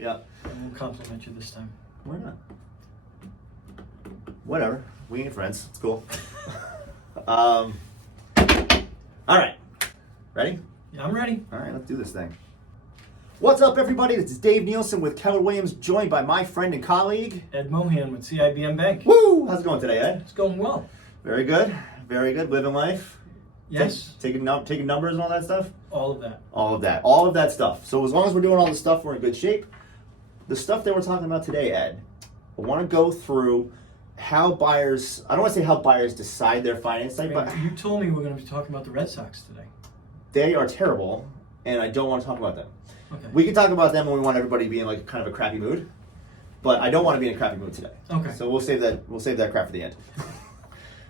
Yeah. I won't compliment you this time. Why not? Whatever. We ain't friends. It's cool. All right. Ready? Yeah, I'm ready. All right, let's do this thing. What's up, everybody? This is Dave Nielsen with Keller Williams, joined by my friend and colleague, Ed Mohan with CIBM Bank. Woo! How's it going today, Ed? It's going well. Very good. Very good. Living life. Yes. Taking numbers and all that stuff? All of that. All of that. All of that stuff. So as long as we're doing all this stuff, we're in good shape. The stuff that we're talking about today, Ed, I want to go through how buyers, I don't want to say how buyers decide their finance type, but You told me we're going to be talking about the Red Sox today. they are terrible, and I don't want to talk about them. Okay. We can talk about them when we want everybody to be in like kind of a crappy mood, but I don't want to be in a crappy mood today. Okay. So we'll save that crap for the end.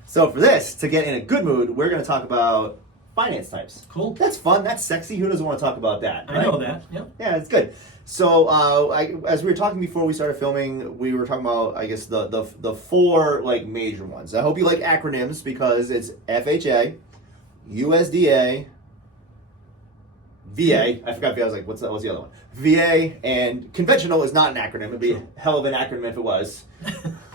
So for this, to get in a good mood, we're going to talk about finance types. Cool. That's fun. That's sexy. Who doesn't want to talk about that? I know that. Yep. Yeah, it's good. So as we were talking before we started filming, we were talking about, I guess, the four like major ones. I hope you like acronyms because it's FHA, USDA, VA. I forgot VA. I was like, what's the other one? VA, and conventional is not an acronym. It'd be a hell of an acronym if it was.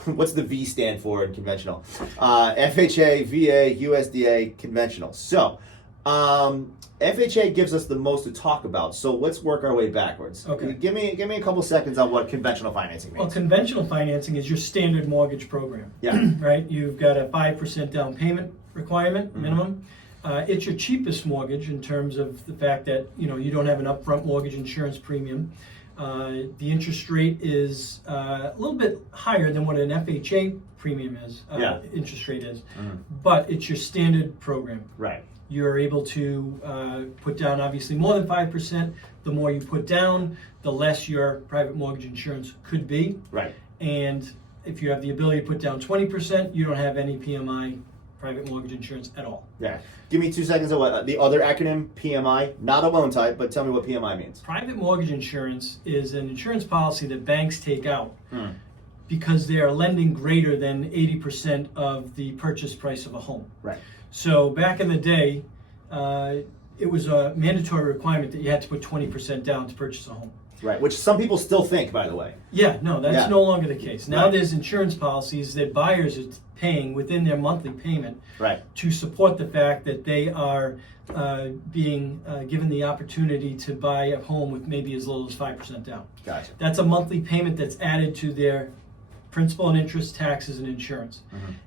What's the V stand for in conventional? FHA, VA, USDA, conventional. So FHA gives us the most to talk about. So let's work our way backwards. Okay. Give me a couple seconds on what conventional financing means. Well, conventional financing is your standard mortgage program. Yeah. Right? You've got a 5% down payment requirement, minimum. It's your cheapest mortgage in terms of the fact that you don't have an upfront mortgage insurance premium. The interest rate is a little bit higher than what an FHA premium is. Interest rate is, but it's your standard program. Right. You're able to put down obviously more than 5%. The more you put down, the less your private mortgage insurance could be. Right. And if you have the ability to put down 20%, you don't have any PMI private mortgage insurance at all. Yeah. Give me 2 seconds of what the other acronym, PMI, not a loan type, but tell me what PMI means. Private mortgage insurance is an insurance policy that banks take out because they are lending greater than 80% of the purchase price of a home. Right. So back in the day, it was a mandatory requirement that you had to put 20% down to purchase a home. Right, which some people still think, by the way. Yeah, no, that's no longer the case. Now Right. there's insurance policies that buyers are paying within their monthly payment to support the fact that they are being given the opportunity to buy a home with maybe as little as 5% down. Gotcha. That's a monthly payment that's added to their principal and interest, taxes, and insurance.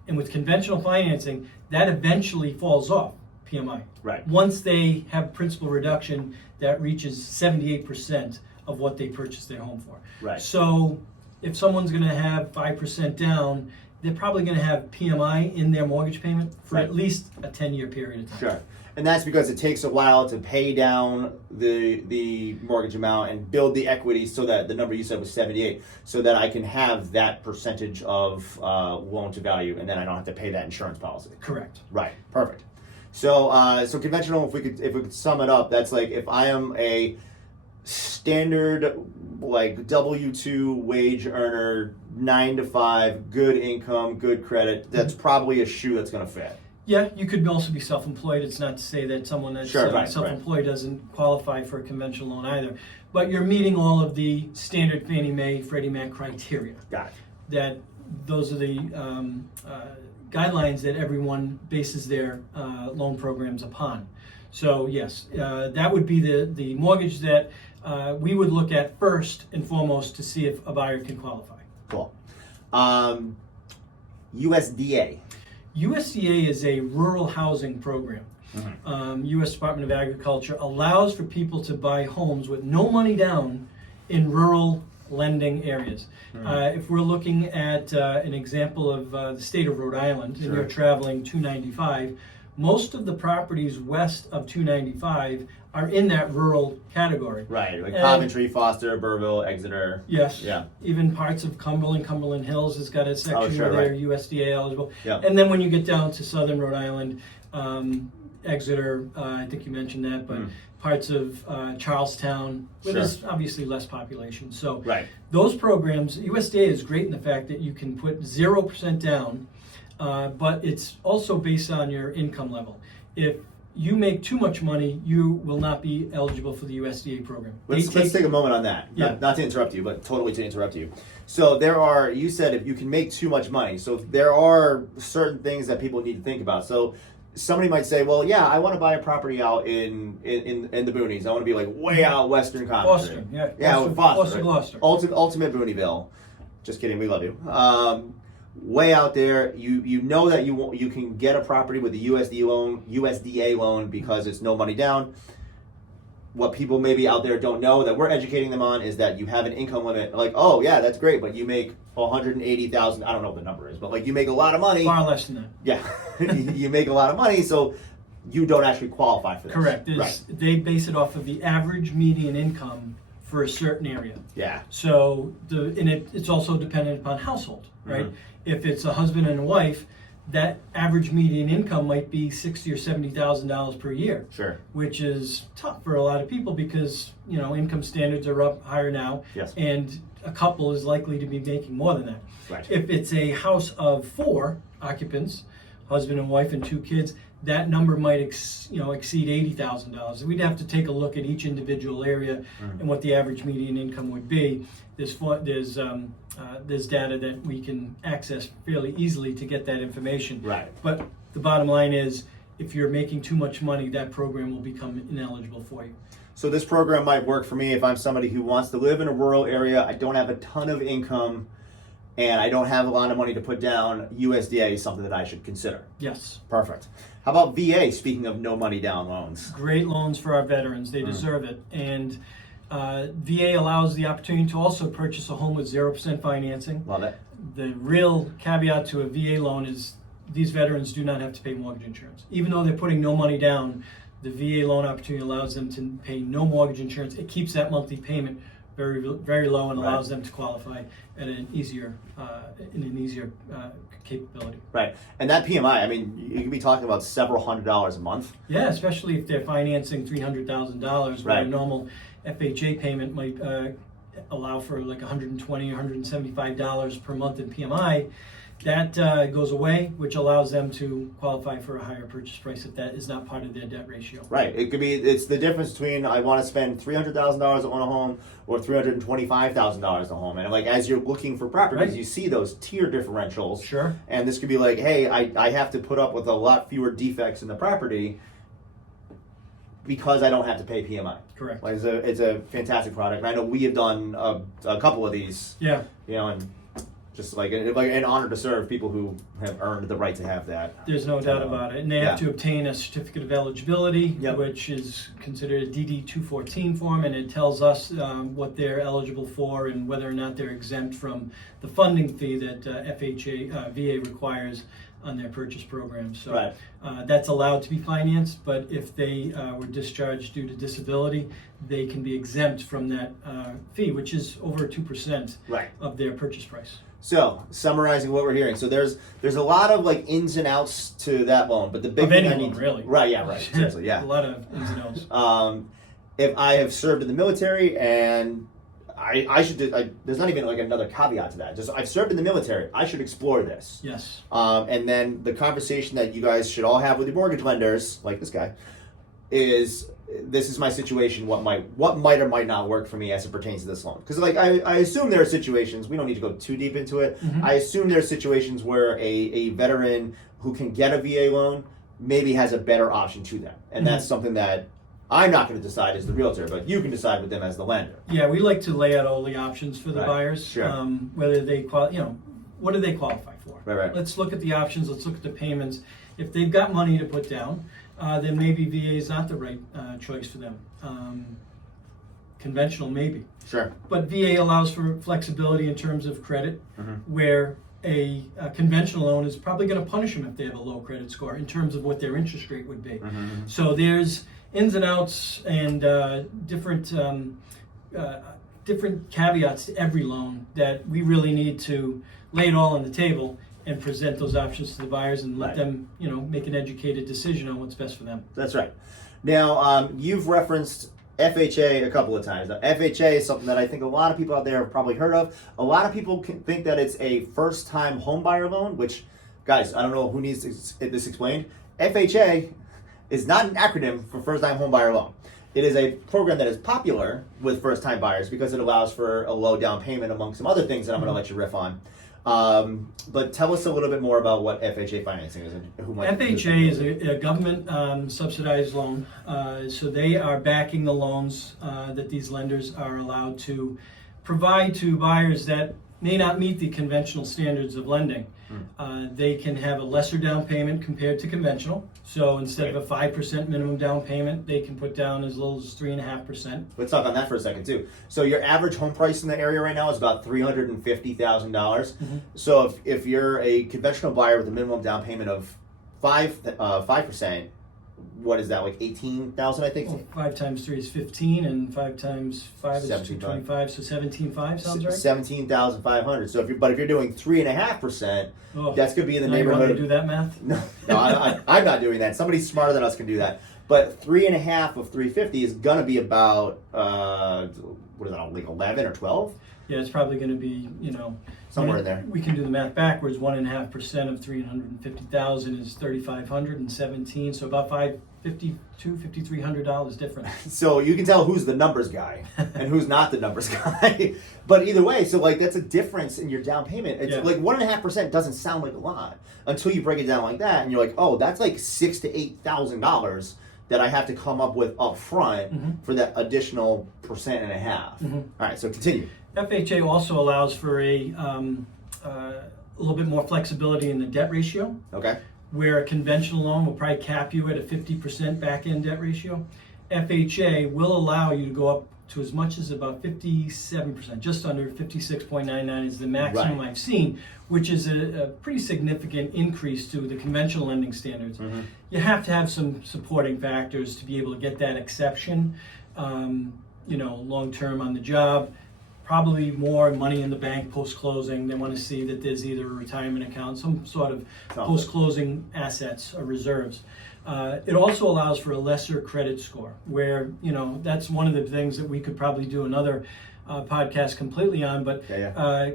And with conventional financing, that eventually falls off, PMI. Right. Once they have principal reduction that reaches 78% of what they purchased their home for. Right. So if someone's going to have 5% down, they're probably going to have PMI in their mortgage payment for at least a 10-year period of time. Sure. And that's because it takes a while to pay down the mortgage amount and build the equity so that the number you said was 78, so that I can have that percentage of loan to value, and then I don't have to pay that insurance policy. Correct. Right. Perfect. So so conventional, if we could sum it up, that's like if I am a standard like W-2 wage earner, 9 to 5, good income, good credit, that's probably a shoe that's going to fit. Yeah, you could also be self-employed. It's not to say that someone that's self-employed doesn't qualify for a conventional loan either. But you're meeting all of the standard Fannie Mae, Freddie Mac criteria. Got it. Those are the guidelines that everyone bases their loan programs upon. So yes, that would be the mortgage that we would look at first and foremost to see if a buyer can qualify. Cool. USDA. USDA is a rural housing program. U.S. Department of Agriculture allows for people to buy homes with no money down in rural lending areas. If we're looking at an example of the state of Rhode Island, and you're traveling 295, most of the properties west of 295 are in that rural category. Right, like Coventry, Foster, Burville, Exeter. Yes. Yeah. Even parts of Cumberland Hills has got a section where they're USDA eligible. Yeah. And then when you get down to southern Rhode Island, Exeter, I think you mentioned that, but parts of Charlestown, where there's obviously less population. So those programs, USDA is great in the fact that you can put 0% down, but it's also based on your income level. If you make too much money, you will not be eligible for the USDA program. Let's take a moment on that. Yeah. Not to interrupt you, but totally to interrupt you. So you said if you can make too much money. So there are certain things that people need to think about. So somebody might say, well, yeah, I want to buy a property out in the boonies. I want to be like way out western country. Foster, yeah. Yeah, Foster, right? Gloucester. Ultimate Boonieville. Just kidding, we love you. Way out there, you know that you can get a property with a USDA loan because it's no money down. What people maybe out there don't know that we're educating them on is that you have an income limit. Like, oh yeah, that's great, but you make $180,000. I don't know what the number is, but like you make a lot of money. Far less than that. Yeah, you make a lot of money, so you don't actually qualify for this. Correct. Right. They base it off of the average median income for a certain area. Yeah. So it's also dependent upon household, right? Mm-hmm. If it's a husband and a wife, that average median income might be $60,000 or $70,000 per year. Sure. Which is tough for a lot of people because income standards are up higher now. Yes. And a couple is likely to be making more than that. Right. If it's a house of 4 occupants, husband and wife and 2 kids, that number might exceed $80,000. We'd have to take a look at each individual area and what the average median income would be. There's data that we can access fairly easily to get that information. Right. But the bottom line is, if you're making too much money, that program will become ineligible for you. So this program might work for me if I'm somebody who wants to live in a rural area. I don't have a ton of income, and I don't have a lot of money to put down. USDA is something that I should consider. Yes. Perfect. How about VA, speaking of no money down loans? Great loans for our veterans. They deserve it. And VA allows the opportunity to also purchase a home with 0% financing. Love it. The real caveat to a VA loan is these veterans do not have to pay mortgage insurance. Even though they're putting no money down, the VA loan opportunity allows them to pay no mortgage insurance. It keeps that monthly payment very, very low and allows them to qualify at an easier capability. Right. And that PMI, I mean, you could be talking about several $100s a month. Yeah, especially if they're financing $300,000, where Right. a normal FHA payment might allow for like $120 or $175 per month in PMI. That goes away, which allows them to qualify for a higher purchase price if that is not part of their debt ratio. Right. It's the difference between I want to spend $300,000 on a home or $325,000 on a home. And like as you're looking for properties, Right. you see those tier differentials. Sure. And this could be like, hey, I have to put up with a lot fewer defects in the property because I don't have to pay PMI. Correct. Like it's a fantastic product. And I know we have done a couple of these. Yeah. And just like an honor to serve people who have earned the right to have that. There's no doubt about it. And they have to obtain a certificate of eligibility, which is considered a DD 214 form, and it tells us what they're eligible for and whether or not they're exempt from the funding fee that VA requires on their purchase program. So that's allowed to be financed, but if they were discharged due to disability, they can be exempt from that fee, which is over 2% of their purchase price. So, summarizing what we're hearing, so there's a lot of like ins and outs to that loan, but the big thing I need really. Right, yeah, right, seriously, yeah. A lot of ins and outs. If I have served in the military and I should there's not even like another caveat to that. Just I've served in the military. I should explore this. Yes. And then the conversation that you guys should all have with your mortgage lenders, like this guy, is this is my situation. What might or might not work for me as it pertains to this loan? Because like I assume there are situations. We don't need to go too deep into it. Mm-hmm. I assume there are situations where a veteran who can get a VA loan maybe has a better option to them, and that's something that I'm not going to decide as the realtor, but you can decide with them as the lender. Yeah, we like to lay out all the options for the buyers. Sure. Whether they what do they qualify for? Right. Let's look at the options. Let's look at the payments. If they've got money to put down, then maybe VA is not the right choice for them. Conventional, maybe. Sure. But VA allows for flexibility in terms of credit, where a conventional loan is probably going to punish them if they have a low credit score in terms of what their interest rate would be. So there's ins and outs and different caveats to every loan that we really need to lay it all on the table and present those options to the buyers and let them, make an educated decision on what's best for them. That's right. Now, you've referenced FHA a couple of times. Now, FHA is something that I think a lot of people out there have probably heard of. A lot of people think that it's a first-time home buyer loan, which, guys, I don't know who needs this explained. FHA is not an acronym for first-time homebuyer loan. It is a program that is popular with first-time buyers because it allows for a low down payment, among some other things that I'm going to let you riff on. But tell us a little bit more about what FHA financing is. And who might FHA is a government subsidized loan, so they are backing the loans that these lenders are allowed to provide to buyers that may not meet the conventional standards of lending. They can have a lesser down payment compared to conventional. So instead of a 5% minimum down payment, they can put down as little as 3.5%. Let's talk on that for a second too. So your average home price in the area right now is about $350,000. So if you're a conventional buyer with a minimum down payment of 5%, what is that, like 18,000? I think. Well, 5 times 3 is 15, and 5 times 5 is 225. So 17.5 sounds right. 17,500. So if you're doing 3.5%, that's going to be in the neighborhood. You want me to do that math? No, I'm not doing that. Somebody smarter than us can do that. But 3.5 of 350 is going to be about what is that, like 11 or 12? Yeah, it's probably going to be, somewhere in there. We can do the math backwards. 1.5% of 350,000 is 3,517. So about $552, $5,300 difference. So you can tell who's the numbers guy and who's not the numbers guy. But either way, so like that's a difference in your down payment. It's like 1.5% doesn't sound like a lot until you break it down like that, and you're like, oh, that's like $6,000 to $8,000 that I have to come up with up front for that additional 1.5%. All right, so continue. FHA also allows for a little bit more flexibility in the debt ratio. Okay. Where a conventional loan will probably cap you at a 50% back-end debt ratio. FHA will allow you to go up to as much as about 57%, just under 56.99 is the maximum I've seen, which is a pretty significant increase to the conventional lending standards. You have to have some supporting factors to be able to get that exception, long-term on the job. Probably more money in the bank post-closing. They want to see that there's either a retirement account, some sort of post-closing assets or reserves. It also allows for a lesser credit score, where, that's one of the things that we could probably do another podcast completely on, but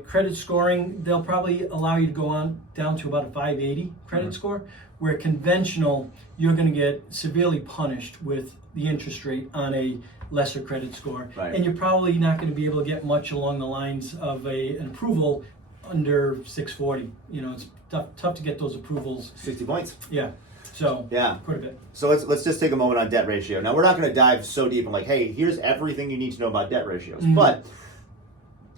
credit scoring, they'll probably allow you to go on down to about a 580 credit score, where conventional, you're going to get severely punished with the interest rate on a lesser credit score, and you're probably not going to be able to get much along the lines of an approval under 640. It's tough to get those approvals. 60 points. Yeah. So quite a bit. So let's just take a moment on debt ratio. Now we're not going to dive so deep and like, hey, here's everything you need to know about debt ratios. But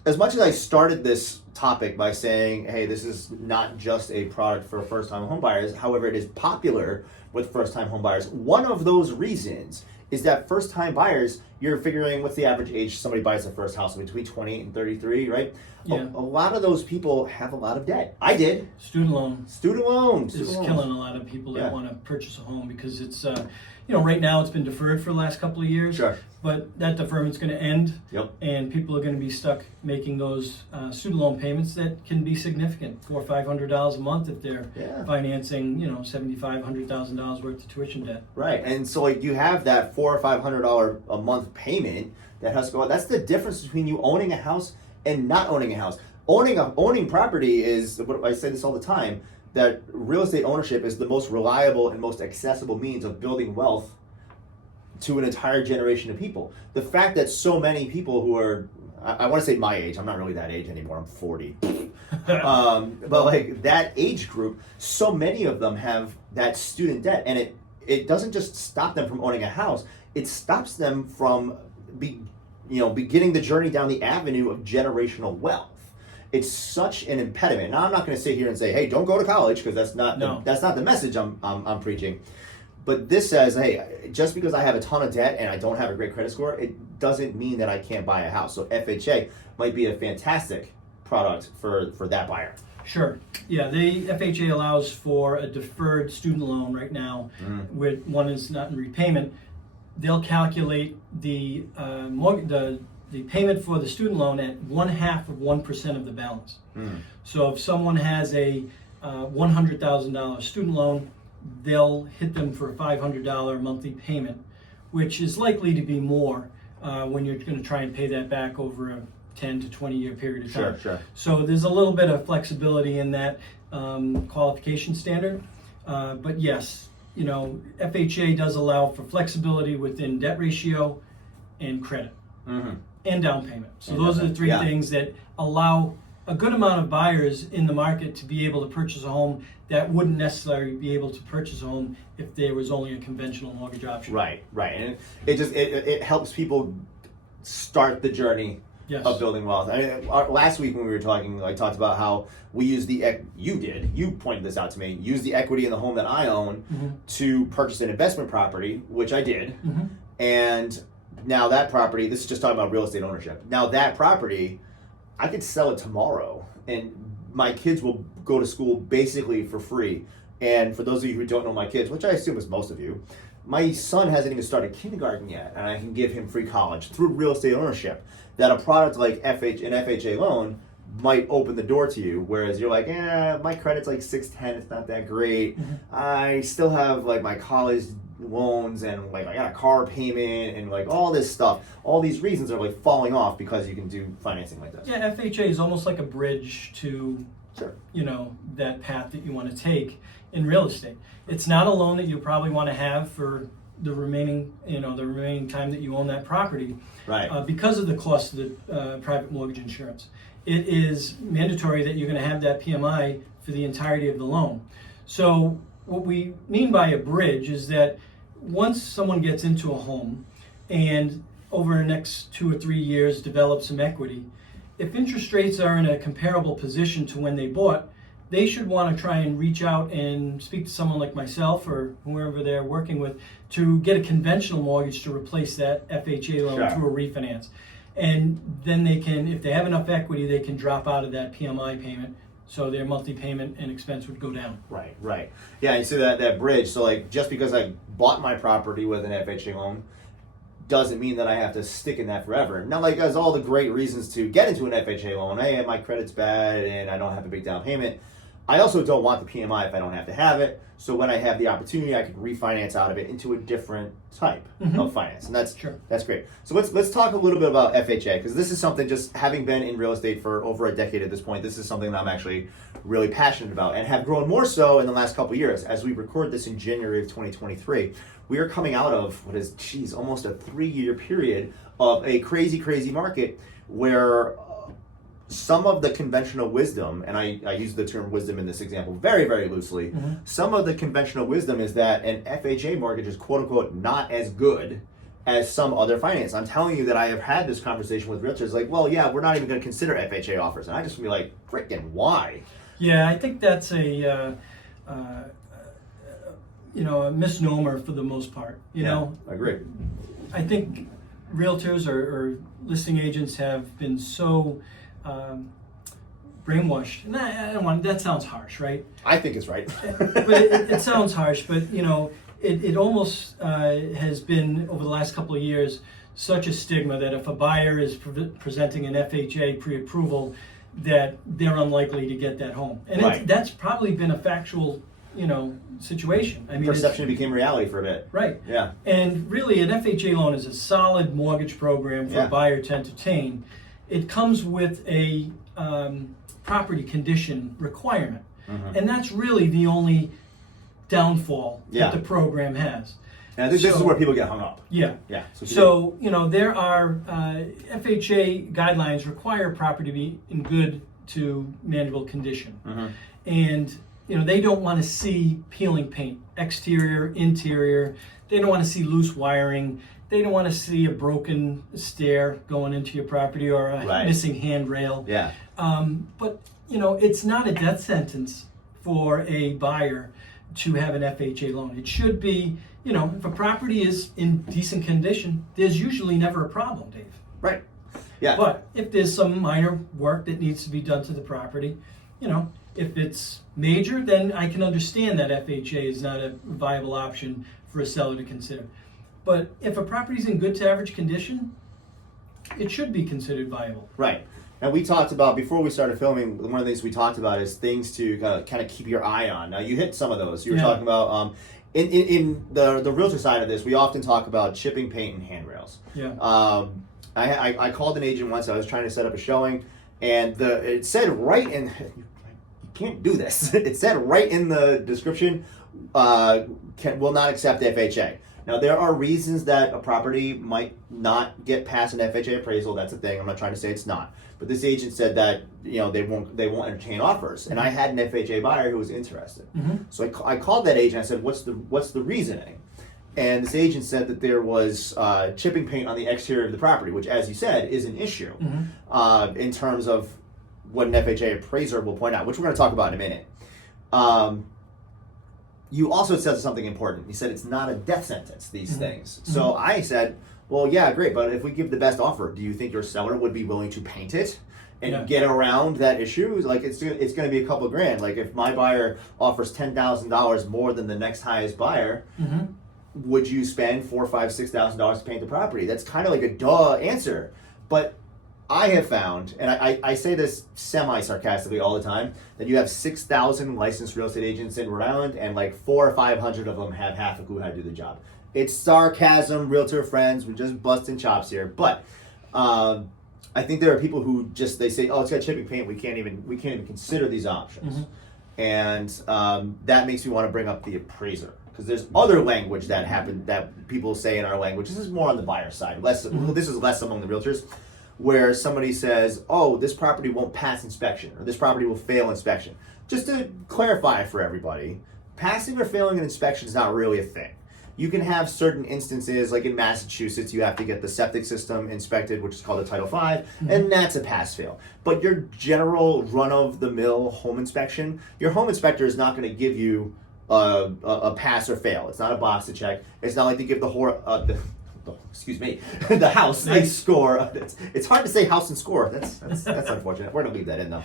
as much as I started this topic by saying, hey, this is not just a product for first-time homebuyers, however, it is popular with first-time homebuyers. One of those reasons is that first-time buyers, you're figuring what's the average age somebody buys their first house, between 28 and 33, right? Yeah. A lot of those people have a lot of debt. I did. Student loans. Student loans. It's killing a lot of people that want to purchase a home because it's, right now it's been deferred for the last couple of years. Sure. But that deferment's going to end. Yep. And people are going to be stuck making those student loan payments that can be significant, $400 or $500 a month if they're financing, $7,500, $100,000 worth of tuition debt. Right. And so like you have that $400 or $500 a month payment that has to go out. That's the difference between you owning a house and not owning a house. Owning property is, I say this all the time, that real estate ownership is the most reliable and most accessible means of building wealth to an entire generation of people. The fact that so many people who are, I want to say my age, I'm not really that age anymore, I'm 40. But like that age group, so many of them have that student debt, and it doesn't just stop them from owning a house, it stops them from beginning the journey down the avenue of generational wealth. It's such an impediment. Now I'm not going to sit here and say, hey, don't go to college, because that's not the message I'm preaching. But this says, hey, just because I have a ton of debt and I don't have a great credit score, it doesn't mean that I can't buy a house. So FHA might be a fantastic product for that buyer. Sure. Yeah, FHA allows for a deferred student loan right now, where one is not in repayment. They'll calculate the payment for the student loan at 0.5% of the balance. So if someone has a $100,000 student loan, they'll hit them for a $500 monthly payment, which is likely to be more when you're going to try and pay that back over a 10 to 20 year period of time. Sure. So there's a little bit of flexibility in that qualification standard. But yes, FHA does allow for flexibility within debt ratio and credit and down payment. So those are the three things that allow a good amount of buyers in the market to be able to purchase a home that wouldn't necessarily be able to purchase a home if there was only a conventional mortgage option. Right, and it helps people start the journey of building wealth. I mean, last week when we were talking, I talked about how we use you pointed this out to me, use the equity in the home that I own to purchase an investment property, which I did, and now that property, this is just talking about real estate ownership, now that property, I could sell it tomorrow and my kids will go to school basically for free. And for those of you who don't know my kids, which I assume is most of you, my son hasn't even started kindergarten yet, and I can give him free college through real estate ownership. That a product like an FHA loan might open the door to you, whereas you're like, my credit's like 610, it's not that great. I still have like my college loans and like I got a car payment and like all this stuff. All these reasons are like falling off because you can do financing like this. Yeah, FHA is almost like a bridge to that path that you want to take in real estate. It's not a loan that you probably want to have for the remaining time that you own that property, right? Because of the cost of the private mortgage insurance. It is mandatory that you're going to have that PMI for the entirety of the loan. So what we mean by a bridge is that once someone gets into a home and over the next 2 or 3 years develops some equity, if interest rates are in a comparable position to when they bought, they should want to try and reach out and speak to someone like myself or whoever they're working with to get a conventional mortgage to replace that FHA loan through a refinance. And then they can, if they have enough equity, they can drop out of that PMI payment, so their monthly payment and expense would go down. Right. Yeah, you see that bridge. So like, just because I bought my property with an FHA loan doesn't mean that I have to stick in that forever. Now, like, there's all the great reasons to get into an FHA loan. Hey, my credit's bad and I don't have a big down payment. I also don't want the PMI if I don't have to have it. So when I have the opportunity, I can refinance out of it into a different type of finance, and that's great. So let's talk a little bit about FHA, because this is something, just having been in real estate for over a decade at this point, this is something that I'm actually really passionate about and have grown more so in the last couple of years. As we record this in January of 2023, we are coming out of what is almost a 3-year period of a crazy market where some of the conventional wisdom, and I use the term wisdom in this example very loosely, some of the conventional wisdom is that an FHA mortgage is quote unquote not as good as some other finance. I'm telling you that I have had this conversation with realtors like, well, yeah, we're not even going to consider FHA offers. And I just be like, freaking why? Yeah, I think that's a misnomer for the most part. You know, I agree. I think realtors or listing agents have been so brainwashed. And that sounds harsh, right? I think it's right. But it sounds harsh, but it almost has been, over the last couple of years, such a stigma that if a buyer is presenting an FHA pre-approval, that they're unlikely to get that home. And that's probably been a factual situation. I mean, perception became reality for a bit. Right. Yeah. And really, an FHA loan is a solid mortgage program for a buyer to entertain. It comes with a property condition requirement. And that's really the only downfall that the program has. And I think this is where people get hung up. Yeah. So there are FHA guidelines require property to be in good to manageable condition. And they don't want to see peeling paint, exterior, interior. They don't want to see loose wiring. They don't want to see a broken stair going into your property or a missing handrail. Yeah. But it's not a death sentence for a buyer to have an FHA loan. It should be, if a property is in decent condition, there's usually never a problem, Dave. Right. Yeah. But if there's some minor work that needs to be done to the property, if it's major, then I can understand that FHA is not a viable option for a seller to consider. But if a property's in good to average condition, it should be considered viable. Right. And we talked about, before we started filming, one of the things we talked about is things to kind of keep your eye on. Now, you hit some of those. You were talking about, in the realtor side of this, we often talk about chipping paint and handrails. Yeah. I called an agent once. I was trying to set up a showing, and it said right in, you can't do this. It said right in the description, will not accept FHA. Now, there are reasons that a property might not get past an FHA appraisal. That's a thing. I'm not trying to say it's not. But this agent said that they won't entertain offers. And I had an FHA buyer who was interested. Mm-hmm. So I called that agent. I said, "What's the reasoning?" And this agent said that there was chipping paint on the exterior of the property, which, as you said, is an issue in terms of what an FHA appraiser will point out, which we're going to talk about in a minute. You also said something important. You said it's not a death sentence, these things. So I said, well, yeah, great, but if we give the best offer, do you think your seller would be willing to paint it and get around that issue? Like, it's going to be a couple of grand. Like, if my buyer offers $10,000 more than the next highest buyer, would you spend $4,000, $5,000, $6,000 to paint the property? That's kind of like a duh answer. But I have found, and I say this semi-sarcastically all the time, that you have 6,000 licensed real estate agents in Rhode Island, and like 400 or 500 of them have half a clue how to do the job. It's sarcasm, realtor friends, we're just busting chops here. But I think there are people who they say, oh, it's got chipping paint, we can't even consider these options. And that makes me want to bring up the appraiser. Because there's other language that people say in our language. This is more on the buyer side. This is less among the realtors, where somebody says, oh, this property won't pass inspection, or this property will fail inspection. Just to clarify for everybody, passing or failing an inspection is not really a thing. You can have certain instances, like in Massachusetts, you have to get the septic system inspected, which is called a Title V, and that's a pass-fail. But your general run-of-the-mill home inspection, your home inspector is not going to give you a pass or fail. It's not a box to check. It's not like they give the house a score. It's hard to say house and score. That's unfortunate. We're gonna leave that in though.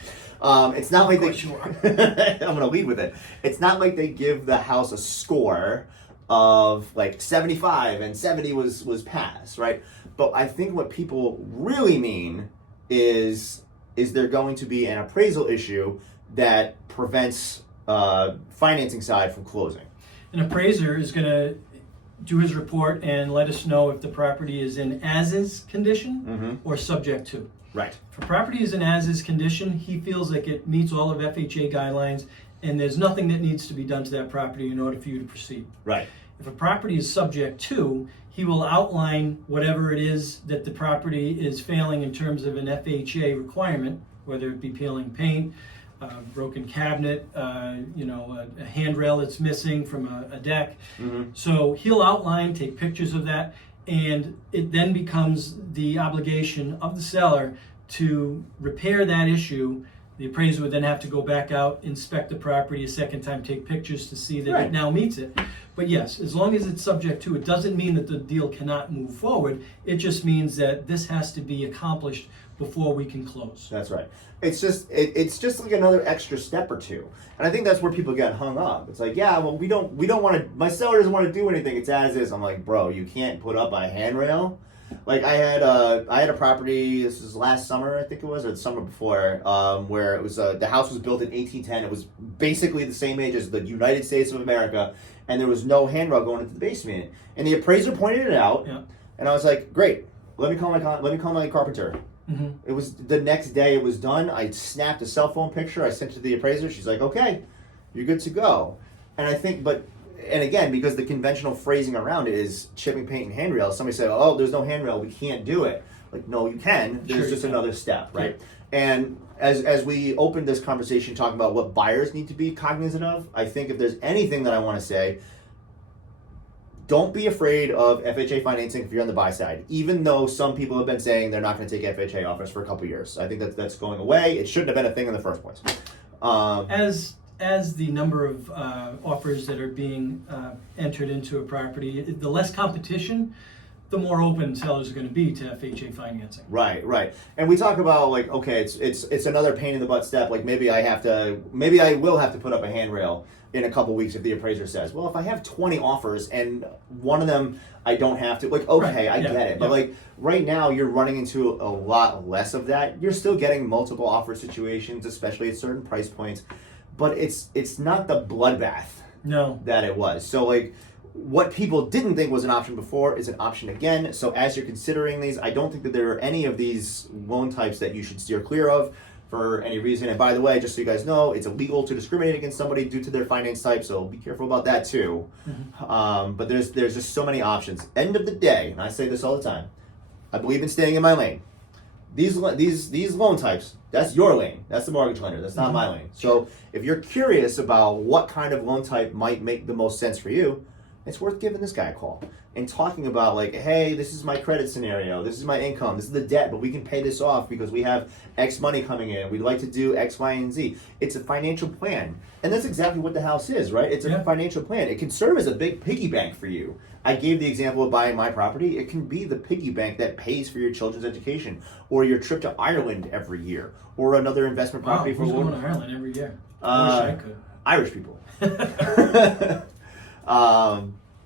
It's not like I'm gonna leave with it. It's not like they give the house a score of like 75 and 70 was pass, right? But I think what people really mean is there going to be an appraisal issue that prevents financing side from closing. An appraiser is going to do his report and let us know if the property is in as-is condition or subject to. Right. If a property is in as-is condition, he feels like it meets all of FHA guidelines and there's nothing that needs to be done to that property in order for you to proceed. Right. If a property is subject to, he will outline whatever it is that the property is failing in terms of an FHA requirement, whether it be peeling paint, broken cabinet, a handrail that's missing from a deck. So he'll outline, take pictures of that, and it then becomes the obligation of the seller to repair that issue. The appraiser would then have to go back out, inspect the property a second time, take pictures to see that it now meets it. But yes, as long as it's subject to, it doesn't mean that the deal cannot move forward. It just means that this has to be accomplished before we can close. That's right. It's just like another extra step or two, and I think that's where people get hung up. It's like, yeah, well, we don't want to. My seller doesn't want to do anything. It's as is. I'm like, bro, you can't put up a handrail. Like I had a property. This was last summer, I think it was, or the summer before, where it was the house was built in 1810. It was basically the same age as the United States of America, and there was no handrail going into the basement. And the appraiser pointed it out, and I was like, great. Let me call my carpenter. It was the next day it was done. I snapped a cell phone picture. I sent it to the appraiser. She's like, okay, you're good to go. And I think, and again, because the conventional phrasing around it is chipping paint and handrail, somebody said, oh, there's no handrail, we can't do it. Like, no, you can. There's just another step, right? And as we opened this conversation talking about what buyers need to be cognizant of, I think if there's anything that I want to say, don't be afraid of FHA financing if you're on the buy side, even though some people have been saying they're not going to take FHA offers for a couple years. I think that's going away. It shouldn't have been a thing in the first place. As the number of offers that are being entered into a property, the less competition, the more open sellers are going to be to FHA financing. Right. And we talk about like, okay, it's another pain in the butt step. Like maybe I will have to put up a handrail in a couple weeks if the appraiser says, well, if I have 20 offers and one of them I don't have to, like, okay, I get it. But like right now you're running into a lot less of that. You're still getting multiple offer situations, especially at certain price points, but it's not the bloodbath that it was. So like what people didn't think was an option before is an option again. So as you're considering these, I don't think that there are any of these loan types that you should steer clear of. for any reason. And by the way, just so you guys know, it's illegal to discriminate against somebody due to their finance type, so be careful about that too. But there's just so many options. End of the day, and I say this all the time, I believe in staying in my lane. These loan types, that's your lane. That's the mortgage lender. That's not my lane. So if you're curious about what kind of loan type might make the most sense for you, it's worth giving this guy a call and talking about like, hey, this is my credit scenario, this is my income, this is the debt, but we can pay this off because we have X money coming in. We'd like to do X, Y, and Z. It's a financial plan. And that's exactly what the house is, right? It's a financial plan. It can serve as a big piggy bank for you. I gave the example of buying my property. It can be the piggy bank that pays for your children's education, or your trip to Ireland every year, or another investment property for who's going to Ireland every year? I wish I could. Irish people.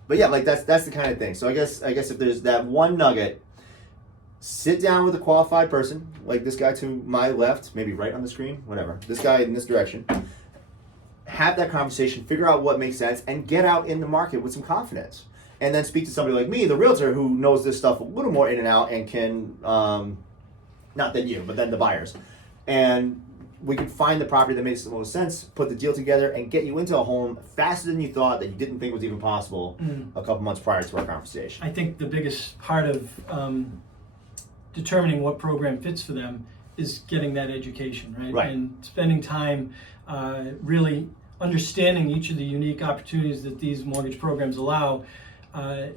But yeah, like that's the kind of thing. So I guess if there's that one nugget, sit down with a qualified person, like this guy to my left, maybe right on the screen, whatever. This guy in this direction. Have that conversation, figure out what makes sense, and get out in the market with some confidence. And then speak to somebody like me, the realtor, who knows this stuff a little more in and out and can, not than you, but then the buyers. And we can find the property that makes the most sense, put the deal together, and get you into a home faster than you thought that you didn't think was even possible a couple months prior to our conversation. I think the biggest part of determining what program fits for them is getting that education, right? And spending time really understanding each of the unique opportunities that these mortgage programs allow,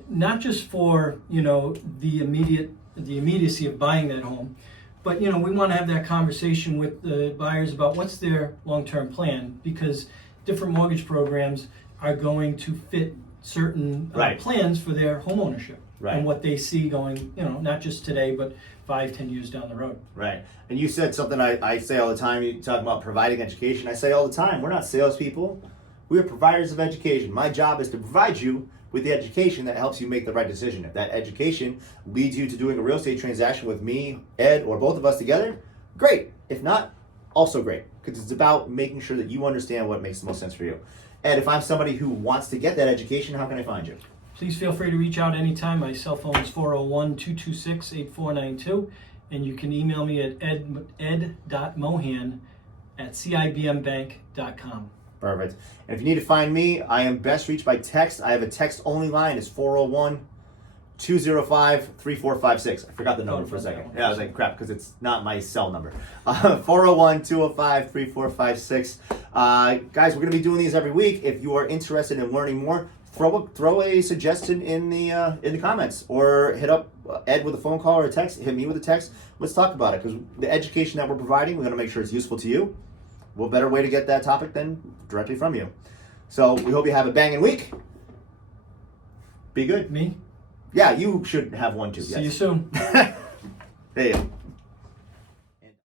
not just for the immediacy of buying that home, but we want to have that conversation with the buyers about what's their long-term plan, because different mortgage programs are going to fit certain plans for their home ownership and what they see going, not just today, but 5-10 years down the road. Right. And you said something I say all the time. You talk about providing education. I say all the time, we're not salespeople. We are providers of education. My job is to provide you with the education that helps you make the right decision. If that education leads you to doing a real estate transaction with me, Ed, or both of us together, great. If not, also great. Because it's about making sure that you understand what makes the most sense for you. Ed, if I'm somebody who wants to get that education, how can I find you? Please feel free to reach out anytime. My cell phone is 401-226-8492. And you can email me at ed.mohan@cibmbank.com. Perfect. And if you need to find me, I am best reached by text. I have a text-only line. It's 401-205-3456. I forgot the number for a second. Yeah, I was like, crap, because it's not my cell number. 401-205-3456. Guys, we're going to be doing these every week. If you are interested in learning more, throw a suggestion in the comments, or hit up Ed with a phone call or a text. Hit me with a text. Let's talk about it, because the education that we're providing, we're going to make sure it's useful to you. What better way to get that topic than directly from you? So we hope you have a banging week. Be good. Me? Yeah, you should have one too. See you soon. There you go.